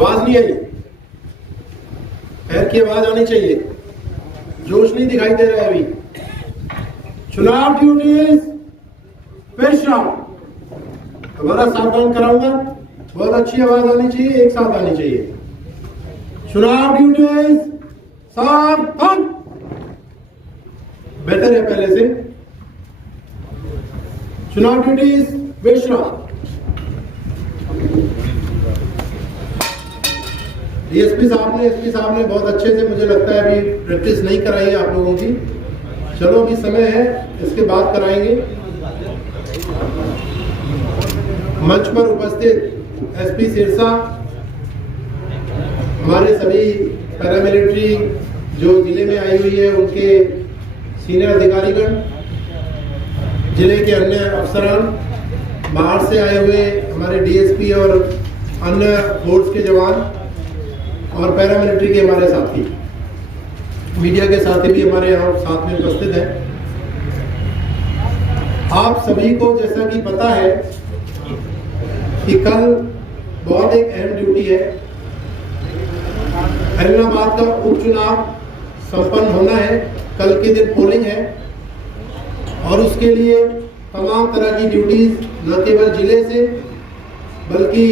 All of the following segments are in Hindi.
आवाज नहीं आई, पैर की आवाज आनी चाहिए, जोश नहीं दिखाई दे रहा है अभी। चुनाव ड्यूटीज पेश दोबारा सावधान कराऊंगा, बहुत अच्छी आवाज आनी चाहिए, एक साथ आनी चाहिए। चुनाव ड्यूटीज सावधान, बेहतर है पहले से। चुनाव ड्यूटीज विश्राम। एसपी साहब ने बहुत अच्छे से, मुझे लगता है अभी प्रैक्टिस नहीं कराई है आप लोगों की। चलो अभी समय है, इसके बाद कराएंगे। मंच पर उपस्थित एसपी सिरसा, हमारे सभी पैरामिलिट्री जो जिले में आई हुई है उनके सीनियर अधिकारीगण, जिले के अन्य अफसरान, बाहर से आए हुए हमारे डीएसपी और अन्य फोर्स के जवान और पैरामिलिट्री के हमारे साथी, मीडिया के साथी भी हमारे यहाँ साथ में उपस्थित हैं। आप सभी को जैसा कि पता है कि कल बहुत एक अहम ड्यूटी है। हैदराबाद का उपचुनाव संपन्न होना है, कल के दिन पोलिंग है और उसके लिए तमाम तरह की ड्यूटीज न केवल जिले से बल्कि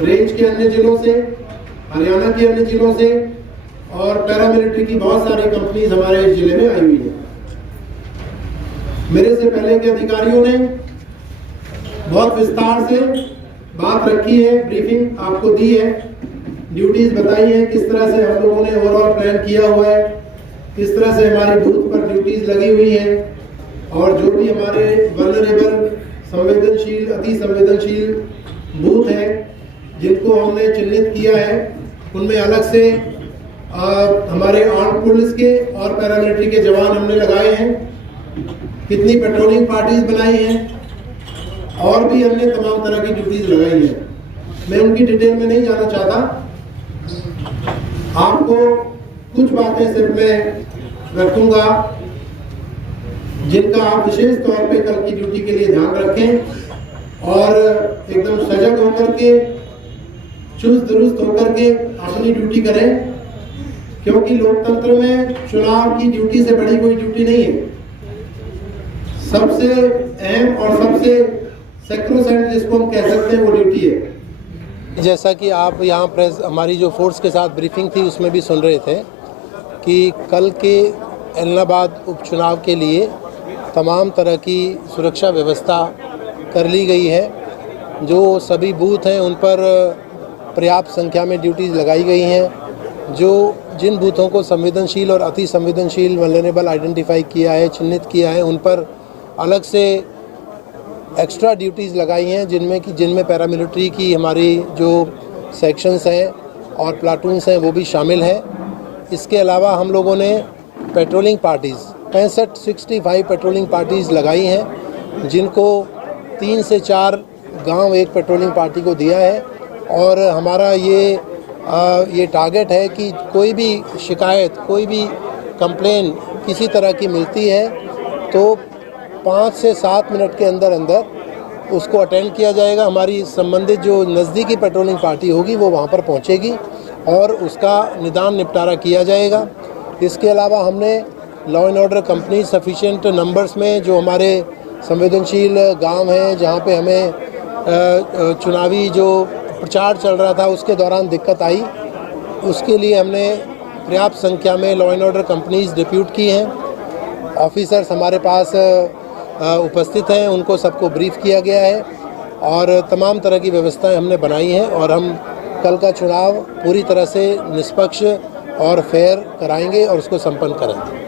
रेंज के अन्य जिलों से, हरियाणा के अन्य जिलों से और पैरामिलिट्री की बहुत सारी कंपनीज हमारे जिले में आई हुई है। मेरे से पहले के अधिकारियों ने बहुत विस्तार से बात रखी है, ब्रीफिंग आपको दी है, ड्यूटीज बताई है, किस तरह से हम लोगों ने ओवरऑल प्लान किया हुआ है, किस तरह से हमारी बूथ पर ड्यूटीज लगी हुई है और जो भी हमारे वल्नरेबल, संवेदनशील, अति संवेदनशील बूथ है जिनको हमने चिन्हित किया है, उनमें अलग से हमारे आर्म पुलिस के और पैरामिलिट्री के जवान हमने लगाए हैं, कितनी पेट्रोलिंग पार्टीज बनाई हैं और भी हमने तमाम तरह की ड्यूटीज लगाई हैं। मैं उनकी डिटेल में नहीं जाना चाहता, आपको कुछ बातें सिर्फ मैं रखूंगा जिनका आप विशेष तौर पे कल की ड्यूटी के लिए ध्यान रखें और एकदम सजग होकर के, चुस्त दुरुस्त होकर के अपनी ड्यूटी करें, क्योंकि लोकतंत्र में चुनाव की ड्यूटी से बड़ी कोई ड्यूटी नहीं है। सबसे अहम और सबसे सेक्रोसेंट जिसको हम कह सकते हैं वो ड्यूटी है। जैसा कि आप यहाँ प्रेस हमारी जो फोर्स के साथ ब्रीफिंग थी उसमें भी सुन रहे थे कि कल के इलाहाबाद उपचुनाव के लिए तमाम तरह की सुरक्षा व्यवस्था कर ली गई है। जो सभी बूथ हैं उन पर पर्याप्त संख्या में ड्यूटीज़ लगाई गई हैं। जो जिन बूथों को संवेदनशील और अति संवेदनशील वल्नरेबल आइडेंटिफाई किया है, चिन्हित किया है, उन पर अलग से एक्स्ट्रा ड्यूटीज़ लगाई हैं जिनमें पैरामिलिट्री की हमारी जो सेक्शंस हैं और प्लाटून्स हैं वो भी शामिल हैं। इसके अलावा हम लोगों ने पेट्रोलिंग पार्टीज़ 65 पेट्रोलिंग पार्टीज़ लगाई हैं, जिनको 3 से 4 गांव एक पेट्रोलिंग पार्टी को दिया है और हमारा ये टारगेट है कि कोई भी शिकायत, कोई भी कंप्लेन किसी तरह की मिलती है तो 5 से 7 मिनट के अंदर उसको अटेंड किया जाएगा। हमारी संबंधित जो नज़दीकी पेट्रोलिंग पार्टी होगी वो वहाँ पर पहुँचेगी और उसका निदान निपटारा किया जाएगा। इसके अलावा हमने law and order company sufficient numbers में जो हमारे संवेदनशील गांव हैं जहाँ पे हमें चुनावी जो प्रचार चल रहा था उसके दौरान दिक्कत आई, उसके लिए हमने पर्याप्त संख्या में law and order companies depute की हैं। ऑफिसर्स हमारे पास उपस्थित हैं, उनको सबको ब्रीफ किया गया है और तमाम तरह की व्यवस्थाएं हमने बनाई हैं और हम कल का चुनाव पूरी तरह से निष्पक्ष और फेयर कराएंगे और उसको संपन्न करेंगे।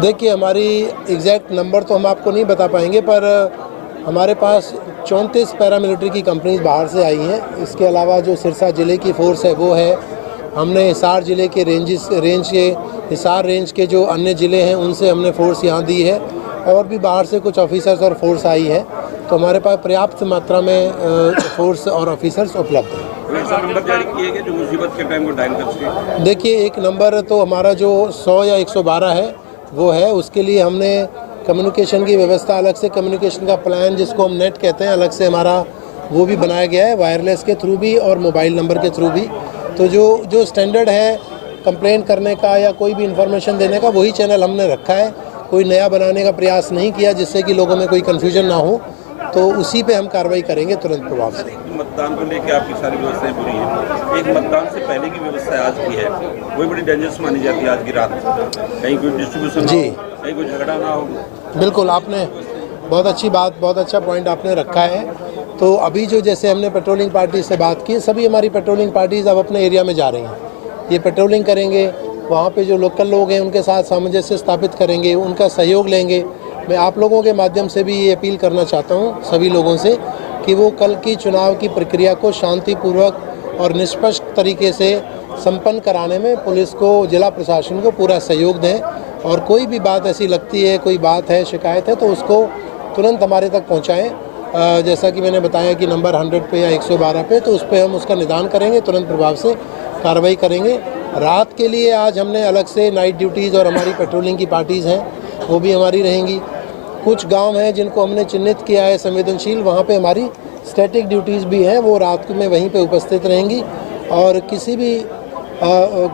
देखिए, हमारी एग्जैक्ट नंबर तो हम आपको नहीं बता पाएंगे, पर हमारे पास 34 पैरामिलिट्री की कंपनीज बाहर से आई हैं। इसके अलावा जो सिरसा ज़िले की फ़ोर्स है वो है, हमने हिसार ज़िले के हिसार रेंज के जो अन्य ज़िले हैं उनसे हमने फ़ोर्स यहाँ दी है और भी बाहर से कुछ ऑफिसर्स और फोर्स आई है, तो हमारे पास पर्याप्त मात्रा में फोर्स और ऑफिसर्स उपलब्ध हैं। नंबर जारी किए गए जो मुसीबत के टाइम को डायल कर सके? देखिए, एक नंबर तो हमारा जो 100 या 112 है वो है, उसके लिए हमने कम्युनिकेशन की व्यवस्था अलग से, कम्युनिकेशन का प्लान जिसको हम नेट कहते हैं, अलग से हमारा वो भी बनाया गया है, वायरलेस के थ्रू भी और मोबाइल नंबर के थ्रू भी। तो जो स्टैंडर्ड है कंप्लेन करने का या कोई भी इन्फॉर्मेशन देने का, वही चैनल हमने रखा है। कोई नया बनाने का प्रयास नहीं किया जिससे कि लोगों में कोई कन्फ्यूजन ना हो, तो उसी पे हम कार्रवाई करेंगे तुरंत प्रभाव से। मतदान को लेकर आपकी सारी व्यवस्थाएं बुरी हैं, एक मतदान से पहले की व्यवस्था आज की है वही बड़ी डेंजरस मानी जाती है। आज की रात कहीं कोई डिस्ट्रीब्यूशन जी, कहीं कोई झगड़ा ना हो। बिल्कुल, आपने बहुत अच्छी बात, बहुत अच्छा पॉइंट आपने रखा है। तो अभी जो जैसे हमने पेट्रोलिंग पार्टी से बात की, सभी हमारी पेट्रोलिंग पार्टीज अब अपने एरिया में जा रही हैं, ये पेट्रोलिंग करेंगे, वहाँ पे जो लोकल लोग हैं उनके साथ सामंजस्य स्थापित करेंगे, उनका सहयोग लेंगे। मैं आप लोगों के माध्यम से भी ये अपील करना चाहता हूँ सभी लोगों से कि वो कल की चुनाव की प्रक्रिया को शांतिपूर्वक और निष्पक्ष तरीके से संपन्न कराने में पुलिस को, जिला प्रशासन को पूरा सहयोग दें। और कोई भी बात ऐसी लगती है, कोई बात है, शिकायत है, तो उसको तुरंत हमारे तक पहुँचाएँ। जैसा कि मैंने बताया कि नंबर 100 पे या 112 पे, तो उस पर हम उसका निदान करेंगे, तुरंत प्रभाव से कार्रवाई करेंगे। रात के लिए आज हमने अलग से नाइट ड्यूटीज़ और हमारी पेट्रोलिंग की पार्टीज़ हैं, वो भी हमारी रहेंगी। कुछ गांव हैं जिनको हमने चिन्हित किया है संवेदनशील, वहाँ पे हमारी स्टैटिक ड्यूटीज़ भी हैं, वो रात में वहीं पे उपस्थित रहेंगी। और किसी भी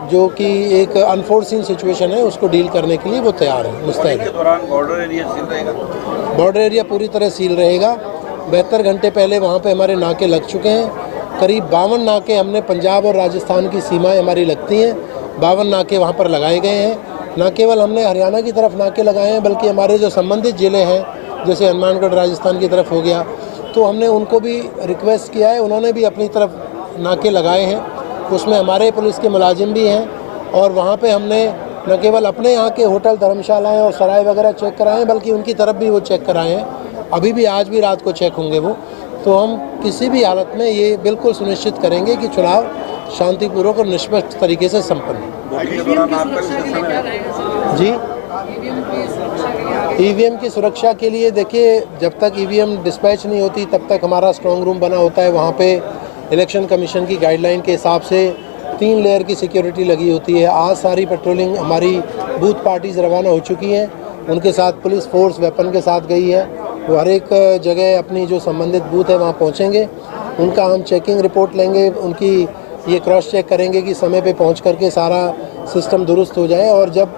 जो कि एक अनफोर्सिन सिचुएशन है उसको डील करने के लिए वो तैयार है, मुस्तैद है। दौरान बॉर्डर एरिया सील रहेगा? बॉर्डर एरिया पूरी तरह सील रहेगा। 72 घंटे पहले वहाँ पे हमारे नाके लग चुके हैं। करीब 52 नाके हमने पंजाब और राजस्थान की सीमाएं हमारी लगती हैं, 52 नाके वहाँ पर लगाए गए हैं। न केवल हमने हरियाणा की तरफ नाके लगाए हैं, बल्कि हमारे जो संबंधित ज़िले हैं, जैसे हनुमानगढ़ राजस्थान की तरफ हो गया, तो हमने उनको भी रिक्वेस्ट किया है, उन्होंने भी अपनी तरफ नाके लगाए हैं। उसमें हमारे पुलिस के मुलाजिम भी हैं और वहाँ पे हमने न केवल अपने यहाँ के होटल, धर्मशालाएँ और सराय वगैरह चेक कराए हैं, बल्कि उनकी तरफ भी वो चेक कराए हैं। अभी भी, आज भी रात को चेक होंगे वो। तो हम किसी भी हालत में ये बिल्कुल सुनिश्चित करेंगे कि चुनाव शांतिपूर्वक और निष्पक्ष तरीके से संपन्न जी। ईवीएम की सुरक्षा के लिए देखिए, जब तक ईवीएम डिस्पैच नहीं होती तब तक हमारा स्ट्रॉन्ग रूम बना होता है। वहाँ पे इलेक्शन कमीशन की गाइडलाइन के हिसाब से 3 लेयर की सिक्योरिटी लगी होती है। आज सारी पेट्रोलिंग हमारी बूथ पार्टीज रवाना हो चुकी हैं, उनके साथ पुलिस फोर्स वेपन के साथ गई है। वो हर एक जगह अपनी जो संबंधित बूथ है वहाँ पहुँचेंगे, उनका हम चेकिंग रिपोर्ट लेंगे, उनकी ये क्रॉस चेक करेंगे कि समय पे पहुँच करके सारा सिस्टम दुरुस्त हो जाए। और जब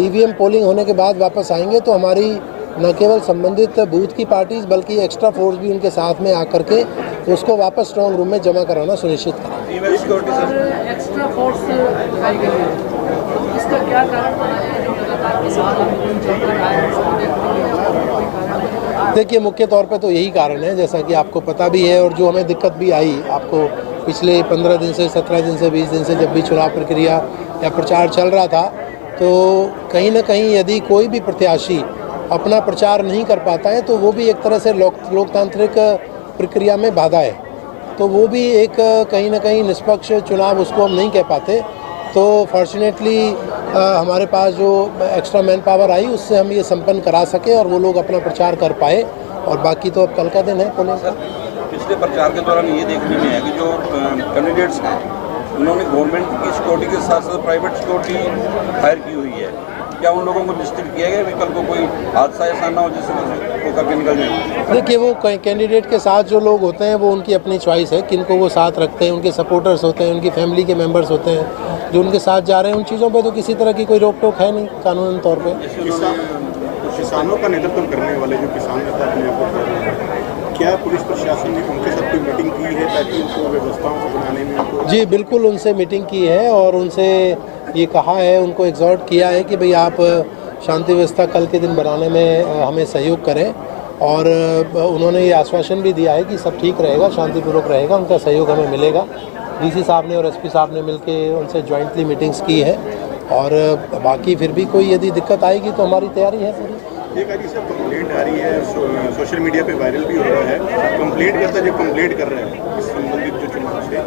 ईवीएम पोलिंग होने के बाद वापस आएंगे तो हमारी न केवल संबंधित बूथ की पार्टीज बल्कि एक्स्ट्रा फोर्स भी उनके साथ में आकर के उसको वापस स्ट्रॉन्ग रूम में जमा कराना सुनिश्चित करें। एक्स्ट्रा फोर्स लगाई गई है, इसका क्या कारण बना है जो लगातार किसान चल रहा है? देखिए, मुख्य तौर पे तो यही कारण है, जैसा कि आपको पता भी है, और जो हमें दिक्कत भी आई आपको पिछले 15 दिन से, 17 दिन से, 20 दिन से, जब भी चुनाव प्रक्रिया या प्रचार चल रहा था, तो कहीं ना कहीं यदि कोई भी प्रत्याशी अपना प्रचार नहीं कर पाता है तो वो भी एक तरह से लोकतांत्रिक प्रक्रिया में बाधा है। तो वो भी एक कहीं ना कहीं निष्पक्ष चुनाव उसको हम नहीं कह पाते। तो फॉर्चुनेटली हमारे पास जो एक्स्ट्रा मैन पावर आई उससे हम ये संपन्न करा सके और वो लोग अपना प्रचार कर पाए, और बाकी तो अब कल का दिन है पोलिंग का। पिछले प्रचार के दौरान ये देखने में है कि जो कैंडिडेट्स हैं उन्होंने गवर्नमेंट की सिक्योरिटी के साथ साथ प्राइवेट सिक्योरिटी हायर की हुई है। क्या उन लोगों को निश्चित किया गया विकल्प को कोई हादसा ऐसा ना हो जिससे वो करके निकल जाए? देखिए, वो कैंडिडेट के साथ जो लोग होते हैं वो उनकी अपनी चॉइस है, किनको वो साथ रखते हैं, उनके सपोर्टर्स होते हैं, उनकी फैमिली के मेंबर्स होते हैं जो उनके साथ जा रहे हैं। उन चीज़ों पे तो किसी तरह की कोई रोक टोक है नहीं कानूनी तौर पे। किसानों का नेतृत्व करने वाले जो किसान नेता अपने आप को, क्या पुलिस प्रशासन ने उनके साथ कोई मीटिंग की है ताकि उनको व्यवस्थाओं को बनाने में उनको? जी बिल्कुल, उनसे मीटिंग की है और उनसे ये कहा है, उनको एग्जॉर्ट किया है कि भाई आप शांति व्यवस्था कल के दिन बनाने में हमें सहयोग करें। और उन्होंने ये आश्वासन भी दिया है कि सब ठीक रहेगा, शांतिपूर्वक रहेगा, उनका सहयोग हमें मिलेगा। डीसी साहब ने और एसपी साहब ने मिलके उनसे जॉइंटली मीटिंग्स की है, और बाकी फिर भी कोई यदि दिक्कत आएगी तो हमारी तैयारी है पूरी। एक आज सब कंप्लेंट आ रही है, सोशल मीडिया पे वायरल भी हो रहा है, कंप्लेंट करता जो कंप्लेंट कर रहे हैं इस संबंधित जो चुनाव से,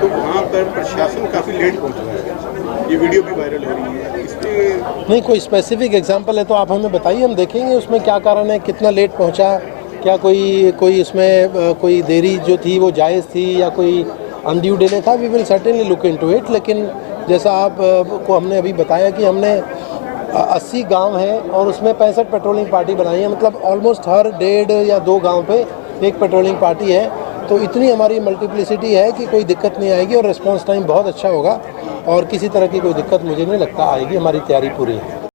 तो वहाँ पर प्रशासन काफ़ी लेट पहुँच रहा है, ये वीडियो भी वायरल हो रही है, इसलिए नहीं कोई स्पेसिफिक एग्जांपल है तो आप हमें बताइए, हम देखेंगे उसमें क्या कारण है, कितना लेट पहुंचा, क्या कोई इसमें कोई देरी जो थी वो जायज़ थी या कोई अनड्यू डिले था। We will certainly look into it. लेकिन जैसा आप को हमने अभी बताया कि हमने 80 गांव हैं और उसमें 65 पेट्रोलिंग पार्टी बनाई है, मतलब ऑलमोस्ट हर 1.5 या 2 गांव पे एक पेट्रोलिंग पार्टी है। तो इतनी हमारी मल्टीप्लिसिटी है कि कोई दिक्कत नहीं आएगी और रिस्पांस टाइम बहुत अच्छा होगा और किसी तरह की कोई दिक्कत मुझे नहीं लगता आएगी। हमारी तैयारी पूरी है।